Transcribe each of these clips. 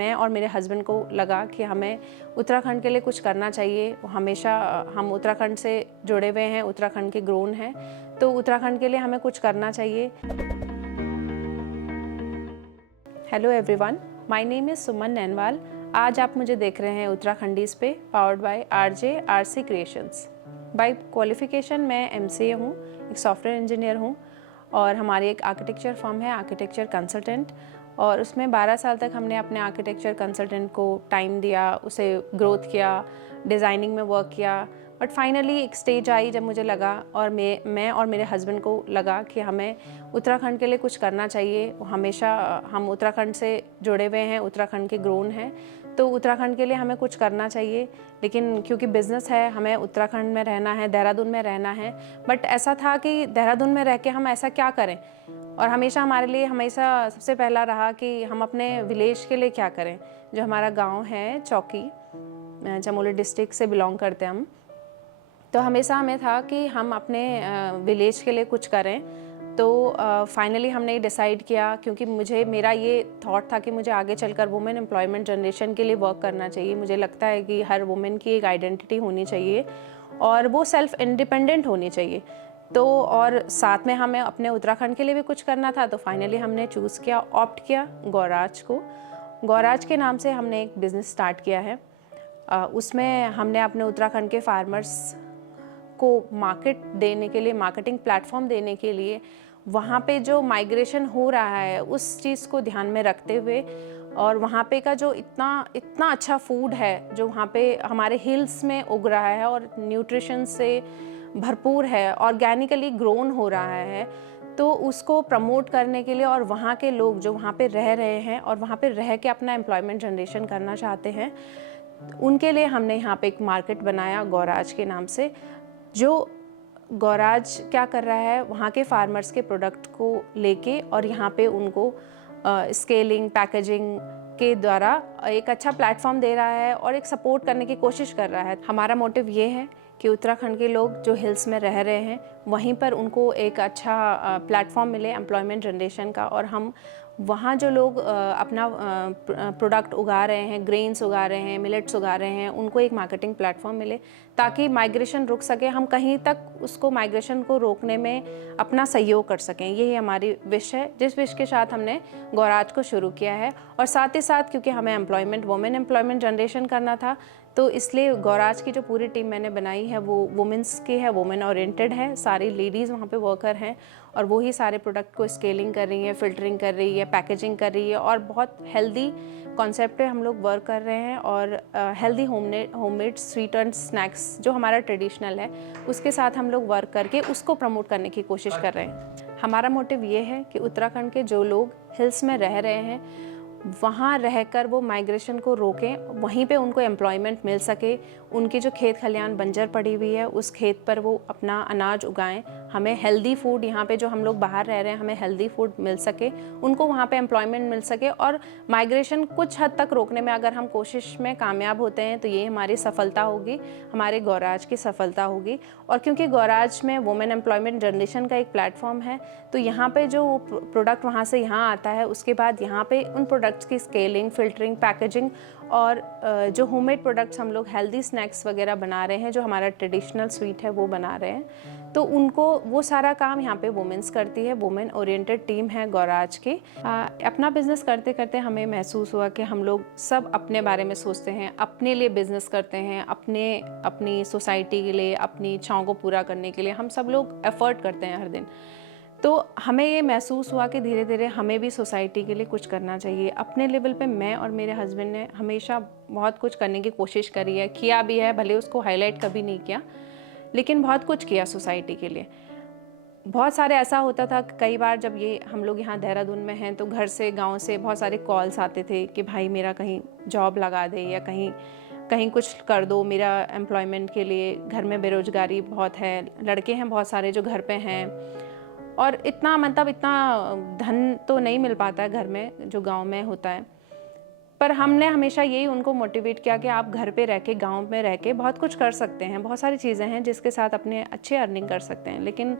मैं और मेरे हस्बैंड को लगा कि हमें उत्तराखंड के लिए कुछ करना चाहिए। हमेशा हम उत्तराखंड से जुड़े हुए हैं, उत्तराखंड के ग्रोन हैं, तो उत्तराखंड के लिए हमें कुछ करना चाहिए। Hello everyone, my name is Suman Nainwal. आज आप मुझे देख रहे हैं उत्तराखंडीज़ पे, powered by RC creations. By qualification मैं MCA हूँ, एक सॉफ्टवेयर इंजीनियर हूँ और हमारी एक आर्किटेक्चर फर्म है, आर्किटेक्चर कंसल्टेंट, और उसमें 12 साल तक हमने अपने आर्किटेक्चर कंसल्टेंट को टाइम दिया, उसे ग्रोथ किया, डिज़ाइनिंग में वर्क किया। बट फाइनली एक स्टेज आई जब मुझे लगा और मैं और मेरे हस्बैंड को लगा कि हमें उत्तराखंड के लिए कुछ करना चाहिए। हमेशा हम उत्तराखंड से जुड़े हुए हैं, उत्तराखंड के ग्रोन हैं, तो उत्तराखंड के लिए हमें कुछ करना चाहिए। लेकिन क्योंकि बिज़नेस है, हमें उत्तराखंड में रहना है, देहरादून में रहना है। बट ऐसा था कि देहरादून में रह के हम ऐसा क्या करें, और हमेशा हमारे लिए हमेशा सबसे पहला रहा कि हम अपने विलेज के लिए क्या करें। जो हमारा गाँव है चौकी, चमोली डिस्ट्रिक्ट से बिलोंग करते हैं हम, तो हमेशा हमें था कि हम अपने विलेज के लिए कुछ करें। तो फाइनली हमने डिसाइड किया, क्योंकि मेरा ये थॉट था कि मुझे आगे चलकर वुमेन एम्प्लॉयमेंट जनरेशन के लिए वर्क करना चाहिए। मुझे लगता है कि हर वुमेन की एक आइडेंटिटी होनी चाहिए और वो सेल्फ इंडिपेंडेंट होनी चाहिए। तो और साथ में हमें अपने उत्तराखंड के लिए भी कुछ करना था। तो फाइनली हमने चूज़ किया, ऑप्ट किया गौराज को। गौराज के नाम से हमने एक बिज़नेस स्टार्ट किया है। उसमें हमने अपने उत्तराखंड के फार्मर्स को मार्केट देने के लिए, मार्केटिंग प्लेटफॉर्म देने के लिए, वहाँ पे जो माइग्रेशन हो रहा है उस चीज़ को ध्यान में रखते हुए, और वहाँ पे का जो इतना अच्छा फूड है जो वहाँ पे हमारे हिल्स में उग रहा है और न्यूट्रिशन से भरपूर है, ऑर्गेनिकली ग्रोन हो रहा है, तो उसको प्रमोट करने के लिए, और वहाँ के लोग जो वहाँ पे रह रहे हैं और वहाँ पे रह के अपना एम्प्लॉयमेंट जनरेशन करना चाहते हैं, उनके लिए हमने यहाँ पे एक मार्केट बनाया गौराज के नाम से। जो गौराज क्या कर रहा है, वहाँ के फार्मर्स के प्रोडक्ट को लेके और यहाँ पे उनको स्केलिंग, पैकेजिंग के द्वारा एक अच्छा प्लेटफॉर्म दे रहा है और एक सपोर्ट करने की कोशिश कर रहा है। हमारा मोटिव ये है कि उत्तराखंड के लोग जो हिल्स में रह रहे हैं वहीं पर उनको एक अच्छा प्लेटफॉर्म मिले एम्प्लॉयमेंट जनरेशन का, और हम वहाँ जो लोग अपना प्रोडक्ट उगा रहे हैं, ग्रेन्स उगा रहे हैं, मिलेट्स उगा रहे हैं, उनको एक मार्केटिंग प्लेटफॉर्म मिले ताकि माइग्रेशन रुक सके, हम कहीं तक उसको माइग्रेशन को रोकने में अपना सहयोग कर सकें। यही हमारी विश है, जिस विश के साथ हमने गौराज को शुरू किया है। और साथ ही साथ क्योंकि हमें वुमेन एम्प्लॉयमेंट जनरेशन करना था, तो इसलिए गौराज की जो पूरी टीम मैंने बनाई है वो वुमेंस की है, वुमेन ओरिएंटेड है। सारी लेडीज़ वहाँ पे वर्कर हैं और वो ही सारे प्रोडक्ट को स्केलिंग कर रही है, फिल्टरिंग कर रही है, पैकेजिंग कर रही है, और बहुत हेल्दी कॉन्सेप्ट पे हम लोग वर्क कर रहे हैं। और healthy homemade sweet and snacks जो हमारा ट्रेडिशनल है उसके साथ हम लोग वर्क करके उसको प्रमोट करने की कोशिश कर रहे हैं। हमारा मोटिव ये है कि उत्तराखंड के जो लोग हिल्स में रह रहे हैं वहाँ रहकर वो माइग्रेशन को रोकें, वहीं पे उनको एम्प्लॉयमेंट मिल सके, उनकी जो खेत खलियान बंजर पड़ी हुई है उस खेत पर वो अपना अनाज उगाएं, हमें हेल्दी फूड, यहाँ पे जो हम लोग बाहर रह रहे हैं हमें हेल्दी फूड मिल सके, उनको वहाँ पे एम्प्लॉयमेंट मिल सके, और माइग्रेशन कुछ हद तक रोकने में अगर हम कोशिश में कामयाब होते हैं तो ये हमारी सफलता होगी, हमारे गौराज की सफलता होगी। और क्योंकि गौराज में वुमेन एम्प्लॉयमेंट जनरेशन का एक प्लेटफॉर्म है, तो यहाँ पे जो प्रोडक्ट वहाँ से यहाँ आता है उसके बाद यहाँ पे उन प्रोडक्ट्स की स्केलिंग, फिल्टरिंग, पैकेजिंग, और जो होममेड प्रोडक्ट्स हम लोग हेल्दी स्नैक्स वगैरह बना रहे हैं, जो हमारा ट्रेडिशनल स्वीट है वो बना रहे हैं, तो उनको वो सारा काम यहाँ पे वुमेन्स करती है। वुमेन ओरिएंटेड टीम है गौराज की। अपना बिजनेस करते करते हमें महसूस हुआ कि हम लोग सब अपने बारे में सोचते हैं, अपने लिए बिजनेस करते हैं, अपनी सोसाइटी के लिए, अपनी इच्छाओं को पूरा करने के लिए हम सब लोग एफर्ट करते हैं हर दिन। तो हमें ये महसूस हुआ कि धीरे धीरे हमें भी सोसाइटी के लिए कुछ करना चाहिए। अपने लेवल पे मैं और मेरे हस्बैंड ने हमेशा बहुत कुछ करने की कोशिश करी है, किया भी है, भले उसको हाईलाइट कभी नहीं किया, लेकिन बहुत कुछ किया सोसाइटी के लिए। बहुत सारे ऐसा होता था कई बार जब ये हम लोग यहाँ देहरादून में हैं तो घर से, गांव से बहुत सारे कॉल्स आते थे कि भाई मेरा कहीं जॉब लगा दे या कहीं कहीं कुछ कर दो मेरा एम्प्लॉयमेंट के लिए, घर में बेरोजगारी बहुत है, लड़के हैं बहुत सारे जो घर पे हैं, और इतना धन तो नहीं मिल पाता है घर में जो गांव में होता है। पर हमने हमेशा यही उनको मोटिवेट किया कि आप घर पे रह के, गाँव में रह के बहुत कुछ कर सकते हैं, बहुत सारी चीज़ें हैं जिसके साथ अपने अच्छे अर्निंग कर सकते हैं। लेकिन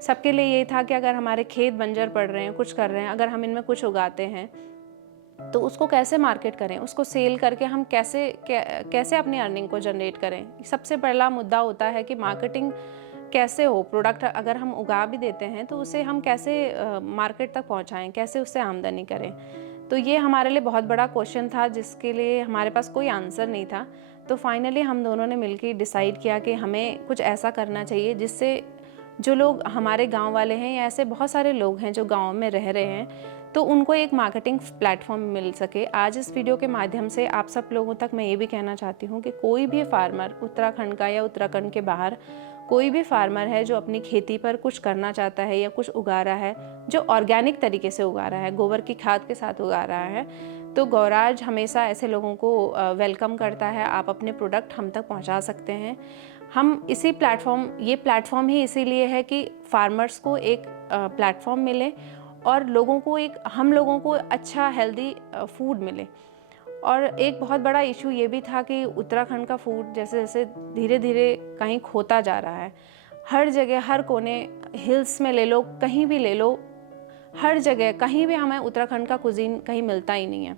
सबके लिए ये था कि अगर हमारे खेत बंजर पड़ रहे हैं, कुछ कर रहे हैं, अगर हम इनमें कुछ उगाते हैं तो उसको कैसे मार्केट करें, उसको सेल करके हम कैसे अपनी अर्निंग को जनरेट करें। सबसे पहला मुद्दा होता है कि मार्केटिंग कैसे हो। प्रोडक्ट अगर हम उगा भी देते हैं तो उसे हम कैसे मार्केट तक पहुंचाएं, कैसे उससे आमदनी करें। तो ये हमारे लिए बहुत बड़ा क्वेश्चन था जिसके लिए हमारे पास कोई आंसर नहीं था। तो फाइनली हम दोनों ने मिलकर डिसाइड किया कि हमें कुछ ऐसा करना चाहिए जिससे जो लोग हमारे गांव वाले हैं या ऐसे बहुत सारे लोग हैं जो गांव में रह रहे हैं, तो उनको एक मार्केटिंग प्लेटफॉर्म मिल सके। आज इस वीडियो के माध्यम से आप सब लोगों तक मैं ये भी कहना चाहती हूँ कि कोई भी फार्मर, उत्तराखंड का या उत्तराखंड के बाहर कोई भी फार्मर है जो अपनी खेती पर कुछ करना चाहता है या कुछ उगा रहा है जो ऑर्गेनिक तरीके से उगा रहा है, गोबर की खाद के साथ उगा रहा है, तो गौराज हमेशा ऐसे लोगों को वेलकम करता है। आप अपने प्रोडक्ट हम तक पहुंचा सकते हैं। हम ये प्लेटफॉर्म ही इसीलिए है कि फार्मर्स को एक प्लेटफॉर्म मिले और हम लोगों को अच्छा हेल्दी फूड मिले। और एक बहुत बड़ा इशू ये भी था कि उत्तराखंड का फूड जैसे जैसे धीरे धीरे कहीं खोता जा रहा है। हर जगह, हर कोने, हिल्स में ले लो, कहीं भी ले लो, हर जगह कहीं भी हमें उत्तराखंड का कुजीन कहीं मिलता ही नहीं है।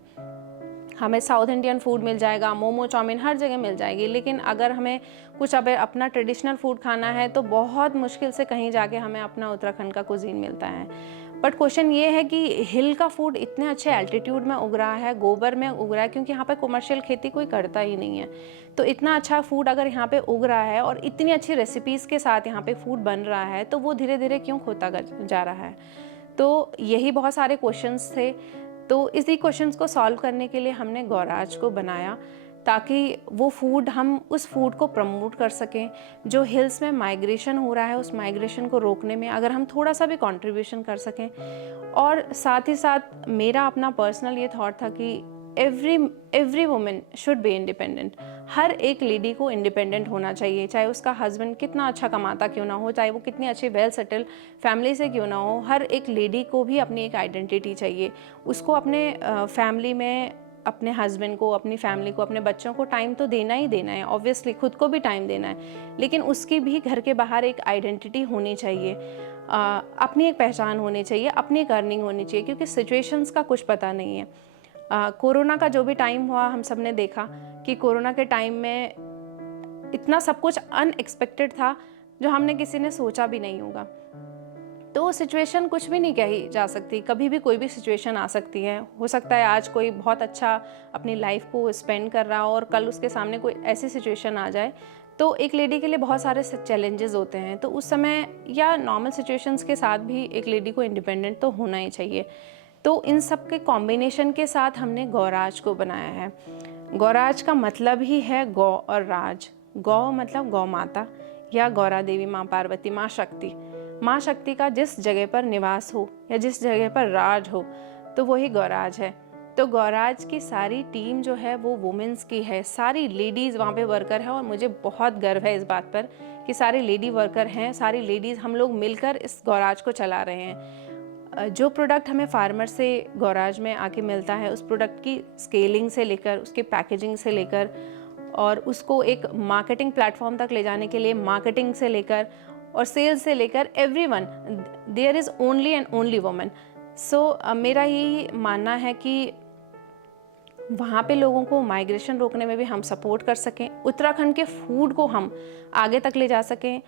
हमें साउथ इंडियन फूड मिल जाएगा, मोमो, चाउमीन हर जगह मिल जाएगी, लेकिन अगर हमें कुछ अपना ट्रेडिशनल फूड खाना है तो बहुत मुश्किल से कहीं जाके हमें अपना उत्तराखंड का कुजीन मिलता है। बट क्वेश्चन ये है कि हिल का फूड इतने अच्छे एल्टीट्यूड में उग रहा है, गोबर में उग रहा है, क्योंकि यहाँ पे कमर्शियल खेती कोई करता ही नहीं है। तो इतना अच्छा फूड अगर यहाँ पे उग रहा है और इतनी अच्छी रेसिपीज़ के साथ यहाँ पे फूड बन रहा है, तो वो धीरे धीरे क्यों खोता जा रहा है। तो यही बहुत सारे क्वेश्चंस थे। तो इसी क्वेश्चंस को सॉल्व करने के लिए हमने गौराज को बनाया ताकि हम उस फूड को प्रमोट कर सकें। जो हिल्स में माइग्रेशन हो रहा है उस माइग्रेशन को रोकने में अगर हम थोड़ा सा भी कंट्रीब्यूशन कर सकें। और साथ ही साथ मेरा अपना पर्सनल ये थॉट था कि every women should be independent. हर एक लेडी को इंडिपेंडेंट होना चाहिए, चाहे उसका हस्बैंड कितना अच्छा कमाता क्यों ना हो, चाहे वो कितनी अच्छी वेल सेटल फैमिली से क्यों ना हो। हर एक लेडी को भी अपनी एक आइडेंटिटी चाहिए। उसको अपने फैमिली में अपने हस्बैंड को, अपनी फैमिली को, अपने बच्चों को टाइम तो देना ही देना है, ऑब्वियसली खुद को भी टाइम देना है, लेकिन उसकी भी घर के बाहर एक आइडेंटिटी होनी चाहिए, अपनी एक पहचान होनी चाहिए, अपनी एक अर्निंग होनी चाहिए, क्योंकि सिचुएशंस का कुछ पता नहीं है। कोरोना का जो भी टाइम हुआ हम सब ने देखा कि कोरोना के टाइम में इतना सब कुछ अनएक्सपेक्टेड था जो हमने किसी ने सोचा भी नहीं होगा। तो सिचुएशन कुछ भी नहीं कही जा सकती, कभी भी कोई भी सिचुएशन आ सकती है। हो सकता है आज कोई बहुत अच्छा अपनी लाइफ को स्पेंड कर रहा हो और कल उसके सामने कोई ऐसी सिचुएशन आ जाए। तो एक लेडी के लिए बहुत सारे चैलेंजेस होते हैं, तो उस समय या नॉर्मल सिचुएशंस के साथ भी एक लेडी को इंडिपेंडेंट तो होना ही चाहिए। तो इन सब के कॉम्बिनेशन के साथ हमने गौराज को बनाया है। गौराज का मतलब ही है गौ और राज। गौ मतलब गौ माता या गौरा देवी, माँ पार्वती, माँ शक्ति। माँ शक्ति का जिस जगह पर निवास हो या जिस जगह पर राज हो तो वही गौराज है। तो गौराज की सारी टीम जो है वो वुमेन्स की है, सारी लेडीज़ वहाँ पे वर्कर है और मुझे बहुत गर्व है इस बात पर कि सारी लेडी वर्कर हैं, सारी लेडीज़ हम लोग मिलकर इस गौराज को चला रहे हैं। जो प्रोडक्ट हमें फार्मर से गौराज में आके मिलता है उस प्रोडक्ट की स्केलिंग से लेकर, उसके पैकेजिंग से लेकर और उसको एक मार्केटिंग प्लेटफॉर्म तक ले जाने के लिए मार्केटिंग से लेकर और सेल्स से लेकर everyone, there is only and only woman. So मेरा यही मानना है कि वहाँ पे लोगों को माइग्रेशन रोकने में भी हम सपोर्ट कर सकें, उत्तराखंड के फूड को हम आगे तक ले जा सकें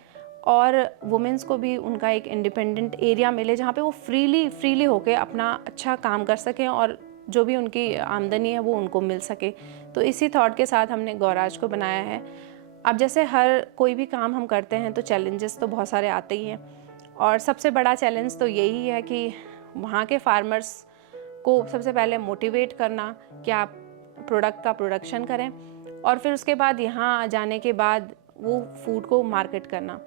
और वुमेंस को भी उनका एक इंडिपेंडेंट एरिया मिले जहाँ पे वो फ्रीली होके अपना अच्छा काम कर सकें और जो भी उनकी आमदनी है वो उनको मिल सके। तो इसी थॉट के साथ हमने गौराज को बनाया है। अब जैसे हर कोई भी काम हम करते हैं तो चैलेंजेस तो बहुत सारे आते ही हैं और सबसे बड़ा चैलेंज तो यही है कि वहाँ के फार्मर्स को सबसे पहले मोटिवेट करना कि आप प्रोडक्ट का प्रोडक्शन करें और फिर उसके बाद यहाँ जाने के बाद वो फूड को मार्केट करना।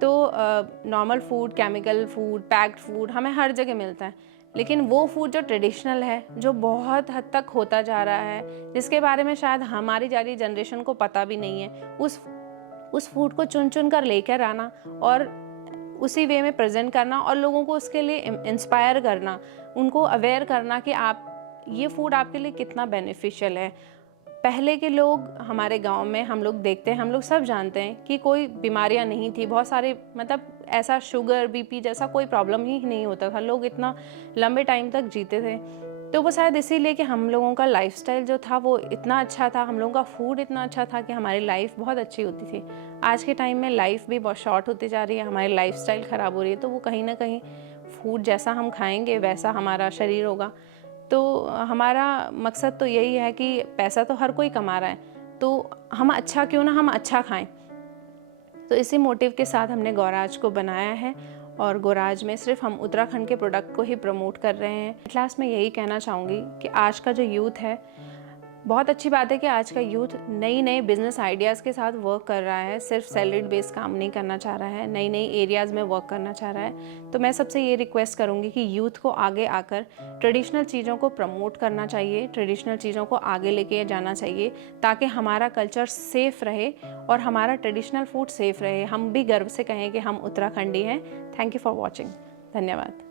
तो normal food, chemical food, packed food हमें हर जगह मिलता है, लेकिन वो फूड जो ट्रेडिशनल है, जो बहुत हद तक होता जा रहा है, जिसके बारे में शायद हमारी जा रही जनरेशन को पता भी नहीं है, उस फूड को चुन कर लेकर आना और उसी वे में प्रेजेंट करना और लोगों को उसके लिए इंस्पायर करना, उनको अवेयर करना कि आप ये फूड आपके लिए कितना बेनिफिशियल है। पहले के लोग हमारे गांव में हम लोग देखते हैं, हम लोग सब जानते हैं कि कोई बीमारियां नहीं थी, बहुत सारे मतलब ऐसा शुगर, बीपी जैसा कोई प्रॉब्लम ही नहीं होता था, लोग इतना लंबे टाइम तक जीते थे। तो वो शायद इसीलिए कि हम लोगों का लाइफस्टाइल जो था वो इतना अच्छा था, हम लोगों का फूड इतना अच्छा था कि हमारी लाइफ बहुत अच्छी होती थी। आज के टाइम में लाइफ भी बहुत शॉर्ट होती जा रही है, हमारी लाइफस्टाइल ख़राब हो रही है, तो वो कहीं ना कहीं फूड जैसा हम खाएंगे वैसा हमारा शरीर होगा। तो हमारा मकसद तो यही है कि पैसा तो हर कोई कमा रहा है, तो हम अच्छा क्यों ना हम अच्छा खाएं। तो इसी मोटिव के साथ हमने गौराज को बनाया है और गौराज में सिर्फ हम उत्तराखंड के प्रोडक्ट को ही प्रमोट कर रहे हैं। क्लास में यही कहना चाहूँगी कि आज का जो यूथ है, बहुत अच्छी बात है कि आज का यूथ नई नए बिजनेस आइडियाज़ के साथ वर्क कर रहा है, सिर्फ सैलरी बेस्ड काम नहीं करना चाह रहा है, नई नई एरियाज़ में वर्क करना चाह रहा है। तो मैं सबसे ये रिक्वेस्ट करूँगी कि यूथ को आगे आकर ट्रेडिशनल चीज़ों को प्रमोट करना चाहिए, ट्रेडिशनल चीज़ों को आगे लेके जाना चाहिए, ताकि हमारा कल्चर सेफ़ रहे और हमारा ट्रेडिशनल फूड सेफ़ रहे, हम भी गर्व से कहें कि हम उत्तराखंडी हैं। Thank you for watching. धन्यवाद।